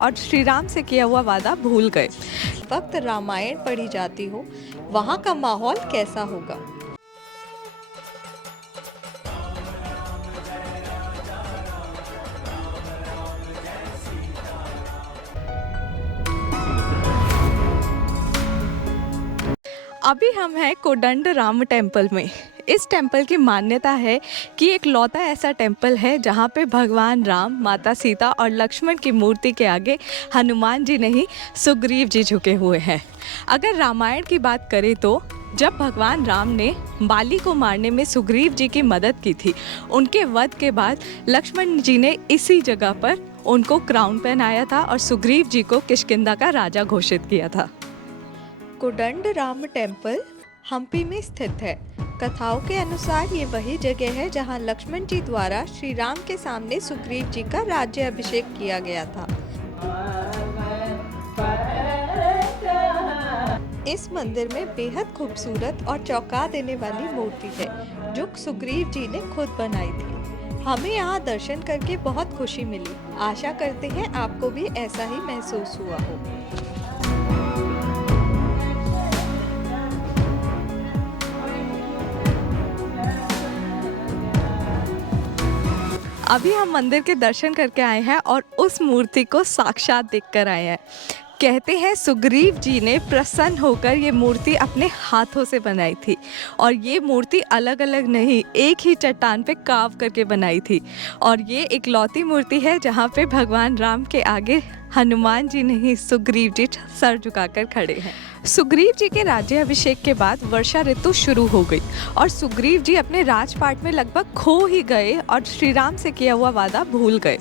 और श्री राम से किया हुआ वादा भूल गए। वक्त रामायण पढ़ी जाती हो, वहाँ का माहौल कैसा होगा। अभी हम हैं कोदंड राम टेम्पल में। इस टेम्पल की मान्यता है कि एक लौता ऐसा टेम्पल है जहाँ पे भगवान राम, माता सीता और लक्ष्मण की मूर्ति के आगे हनुमान जी नहीं, सुग्रीव जी झुके हुए हैं। अगर रामायण की बात करें तो जब भगवान राम ने बाली को मारने में सुग्रीव जी की मदद की थी, उनके वध के बाद लक्ष्मण जी ने इसी जगह पर उनको क्राउन पहनाया था और सुग्रीव जी को किष्किंधा का राजा घोषित किया था। कोदंड राम टेम्पल हम्पी में स्थित है। कथाओं के अनुसार ये वही जगह है जहां लक्ष्मण जी द्वारा श्री राम के सामने सुग्रीव जी का राज्य अभिषेक किया गया था। इस मंदिर में बेहद खूबसूरत और चौंका देने वाली मूर्ति है जो सुग्रीव जी ने खुद बनाई थी। हमें यहाँ दर्शन करके बहुत खुशी मिली। आशा करते हैं आपको भी ऐसा ही महसूस हुआ हो। अभी हम मंदिर के दर्शन करके आए हैं और उस मूर्ति को साक्षात देखकर आए हैं। कहते हैं सुग्रीव जी ने प्रसन्न होकर ये मूर्ति अपने हाथों से बनाई थी और ये मूर्ति अलग अलग नहीं, एक ही चट्टान पे काव करके बनाई थी। और ये इकलौती मूर्ति है जहाँ पे भगवान राम के आगे हनुमान जी नहीं, सुग्रीव जी सर झुकाकर खड़े हैं। सुग्रीव जी के राज्याभिषेक के बाद वर्षा ऋतु शुरू हो गई और सुग्रीव जी अपने राजपाट में लगभग खो ही गए और श्री राम से किया हुआ वादा भूल गए।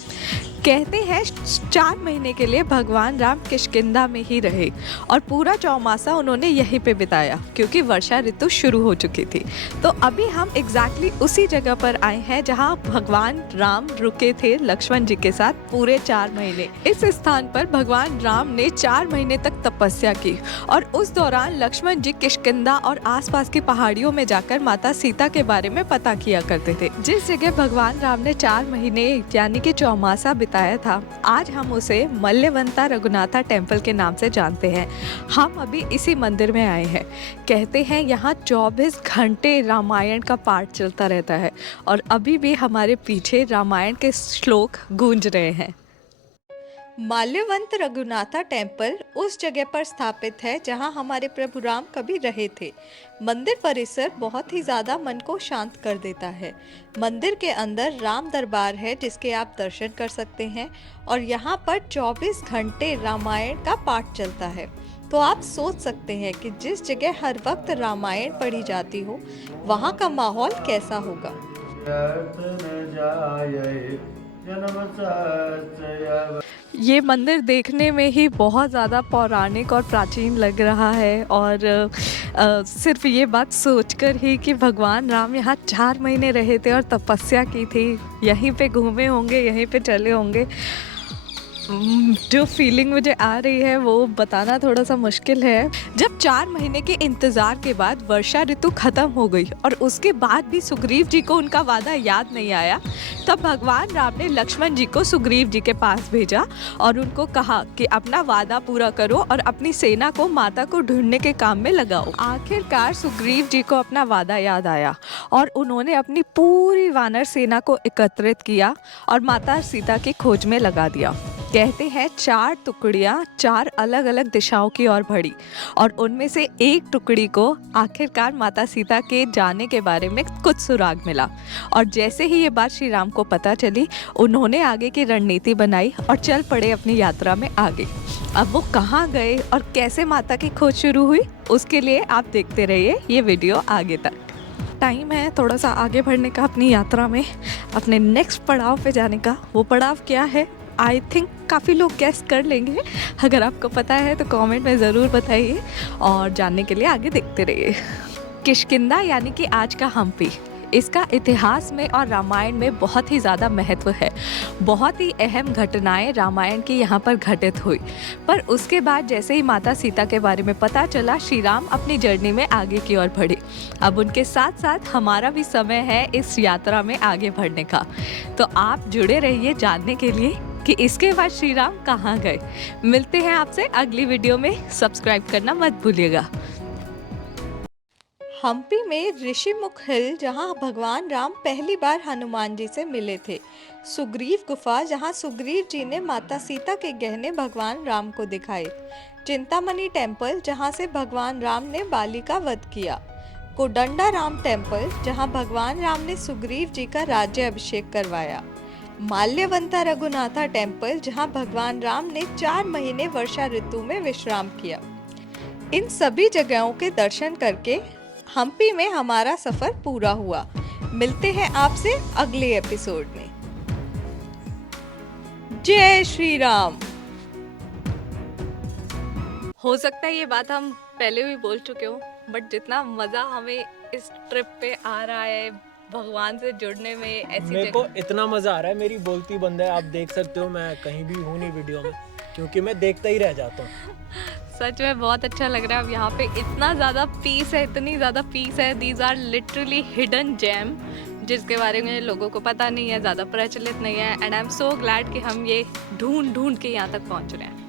कहते हैं 4 महीने के लिए भगवान राम किष्किंधा में ही रहे और पूरा चौमासा उन्होंने यहीं पे बिताया क्योंकि वर्षा ऋतु शुरू हो चुकी थी। तो अभी हम एग्जैक्टली उसी जगह पर आए हैं जहां भगवान राम रुके थे लक्ष्मण जी के साथ पूरे 4 महीने। इस स्थान पर भगवान राम ने 4 महीने तक तपस्या की और उस दौरान लक्ष्मण जी किष्किंधा और आसपास की पहाड़ियों में जाकर माता सीता के बारे में पता किया करते थे। जिस जगह भगवान राम ने 4 महीने यानी कि चौमासा बिताया था, आज हम उसे मल्यवंता रघुनाथा टेम्पल के नाम से जानते हैं। हम अभी इसी मंदिर में आए हैं। कहते हैं यहाँ 24 घंटे रामायण का पाठ चलता रहता है और अभी भी हमारे पीछे रामायण के श्लोक गूंज रहे हैं। माल्यवंत रघुनाथा टेम्पल उस जगह पर स्थापित है जहां हमारे प्रभु राम कभी रहे थे। मंदिर परिसर बहुत ही ज़्यादा मन को शांत कर देता है। मंदिर के अंदर राम दरबार है जिसके आप दर्शन कर सकते हैं और यहां पर 24 घंटे रामायण का पाठ चलता है। तो आप सोच सकते हैं कि जिस जगह हर वक्त रामायण पढ़ी जाती हो, वहां का माहौल कैसा होगा। ये मंदिर देखने में ही बहुत ज़्यादा पौराणिक और प्राचीन लग रहा है और सिर्फ ये बात सोचकर ही कि भगवान राम यहाँ 4 महीने रहे थे और तपस्या की थी, यहीं पे घूमे होंगे, यहीं पे चले होंगे, जो फीलिंग मुझे आ रही है वो बताना थोड़ा सा मुश्किल है। जब 4 महीने के इंतज़ार के बाद वर्षा ऋतु ख़त्म हो गई और उसके बाद भी सुग्रीव जी को उनका वादा याद नहीं आया, तब भगवान राम ने लक्ष्मण जी को सुग्रीव जी के पास भेजा और उनको कहा कि अपना वादा पूरा करो और अपनी सेना को माता को ढूंढने के काम में लगाओ। आखिरकार सुग्रीव जी को अपना वादा याद आया और उन्होंने अपनी पूरी वानर सेना को एकत्रित किया और माता सीता की खोज में लगा दिया। कहते हैं 4 टुकड़ियाँ 4 अलग अलग दिशाओं की ओर बढ़ी और उनमें से एक टुकड़ी को आखिरकार माता सीता के जाने के बारे में कुछ सुराग मिला और जैसे ही ये बात श्री राम को पता चली, उन्होंने आगे की रणनीति बनाई और चल पड़े अपनी यात्रा में आगे। अब वो कहाँ गए और कैसे माता की खोज शुरू हुई, उसके लिए आप देखते रहिए ये वीडियो आगे तक। टाइम है थोड़ा सा आगे बढ़ने का अपनी यात्रा में, अपने नेक्स्ट पड़ाव पे जाने का। वो पड़ाव क्या है आई थिंक काफ़ी लोग गेस कर लेंगे। अगर आपको पता है तो कमेंट में ज़रूर बताइए और जानने के लिए आगे देखते रहिए। किष्किंधा यानी कि आज का हम्पी, इसका इतिहास में और रामायण में बहुत ही ज़्यादा महत्व है। बहुत ही अहम घटनाएं रामायण की यहाँ पर घटित हुई, पर उसके बाद जैसे ही माता सीता के बारे में पता चला, श्री राम अपनी जर्नी में आगे की ओर बढ़े। अब उनके साथ साथ हमारा भी समय है इस यात्रा में आगे बढ़ने का। तो आप जुड़े रहिए जानने के लिए कि इसके बाद श्री राम कहाँ गए। मिलते हैं आपसे अगली वीडियो में, सब्सक्राइब करना मत भूलिएगा। हम्पी में ऋषिमुख हिल जहां भगवान राम पहली बार हनुमान जी से मिले थे। सुग्रीव गुफा जहां सुग्रीव जी ने माता सीता के गहने भगवान राम को दिखाए। चिंतामणि टेम्पल जहां से भगवान राम ने बाली का वध किया। कोदंडा राम टेम्पल जहां भगवान राम ने सुग्रीव जी का राज्य अभिषेक करवाया। माल्यवंता रघुनाथा टेम्पल जहां भगवान राम ने 4 महीने वर्षा ऋतु में विश्राम किया। इन सभी जगहों के दर्शन करके हम्पी में हमारा सफर पूरा हुआ। मिलते हैं आपसे अगले एपिसोड में। जय श्री राम। हो सकता है ये बात हम पहले भी बोल चुके हो, बट जितना मजा हमें इस ट्रिप पे आ रहा है भगवान से जुड़ने में, ऐसी मेरे को इतना मजा आ रहा है, मेरी बोलती बंद है। आप देख सकते हो, मैं कहीं भी हूँ नहीं वीडियो में, क्योंकि मैं देखता ही रह जाता हूँ। सच में बहुत अच्छा लग रहा है। अब यहाँ पे इतना ज़्यादा पीस है, इतनी ज़्यादा पीस है। These are literally hidden gem जिसके बारे में लोगों को पता नहीं है, ज़्यादा प्रचलित नहीं है। And I am so glad कि हम ये ढूंढ के यहाँ तक पहुँच रहे हैं।